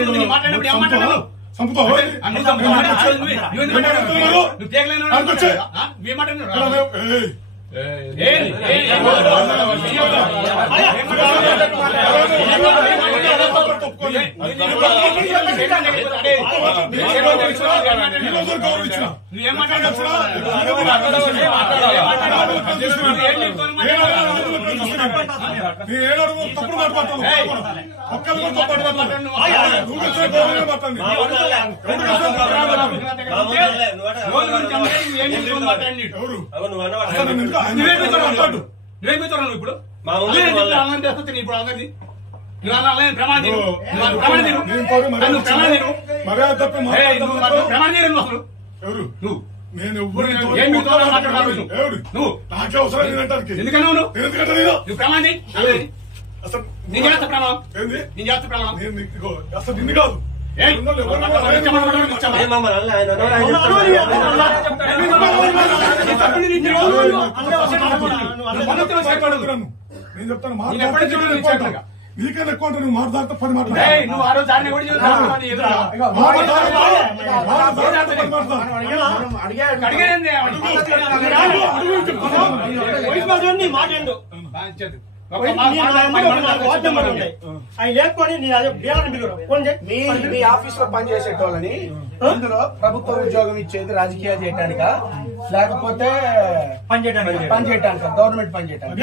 తప్పుడు మాట్లాడతాను ఇప్పుడు నేను నాకే అవసరం లేదంటానికి అసలు నిన్ను కాదు నేను చెప్తాను నీకన్నా ఎక్కువ నువ్వు మాట్లాడితే 10 మాట్లాడు అవి లేకపోతే మీ ఆఫీస్ లో పనిచేసేటోళ్ళని అందులో ప్రభుత్వ ఉద్యోగం ఇచ్చేది రాజకీయాలు చేయటానిక లేకపోతే పని చేయటానిక గవర్నమెంట్ పని చేయటానికి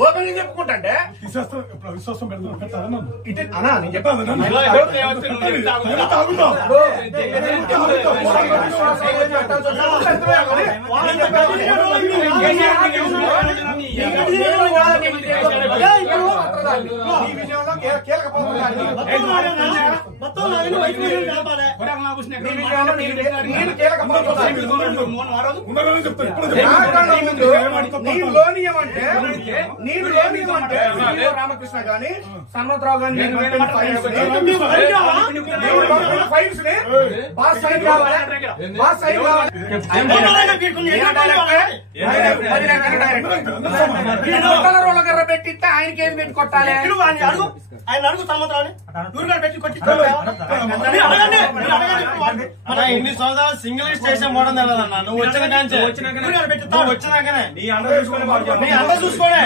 ఓపెన్ చెప్పుకుంటే విశ్వాసం అన్నా నేను చెప్పాను రామకృష్ణ గాని సన్మతరావు గాని పెట్టిస్తే ఆయనకి ఏది పెట్టి కొట్టాలి ఆయన అడుగు సన్మతరావుని పెట్టి కొట్టి ఇన్ని సంవత్సరాలు సింగిల్ స్టేషన్ మోడల్ తెలదన్నా నువ్వు వచ్చినాకనే నీ అందరూ చూసుకోనే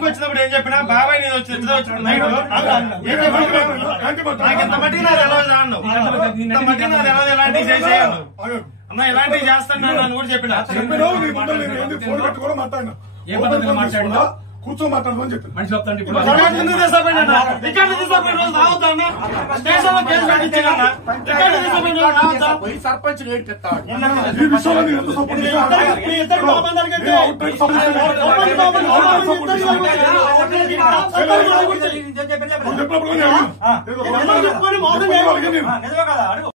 వచ్చినప్పుడు ఏం చెప్పినా బాబాయ్ నేను వచ్చి నైట్ నాకు ఎంత మట్టికి నాకు తెలవదు అన్నావు ఇంత మట్టికి నాకు తెలవదు ఎలాంటివి చేసేయను అన్న ఎలాంటివి చేస్తాను నన్ను కూడా చెప్పిన ఏ పద్ధతిలో మాట్లాడినా కూర్చో మాట్లాడమని చెప్పి మనిషి చెప్తాను సర్పంచ్ చెప్పినప్పుడు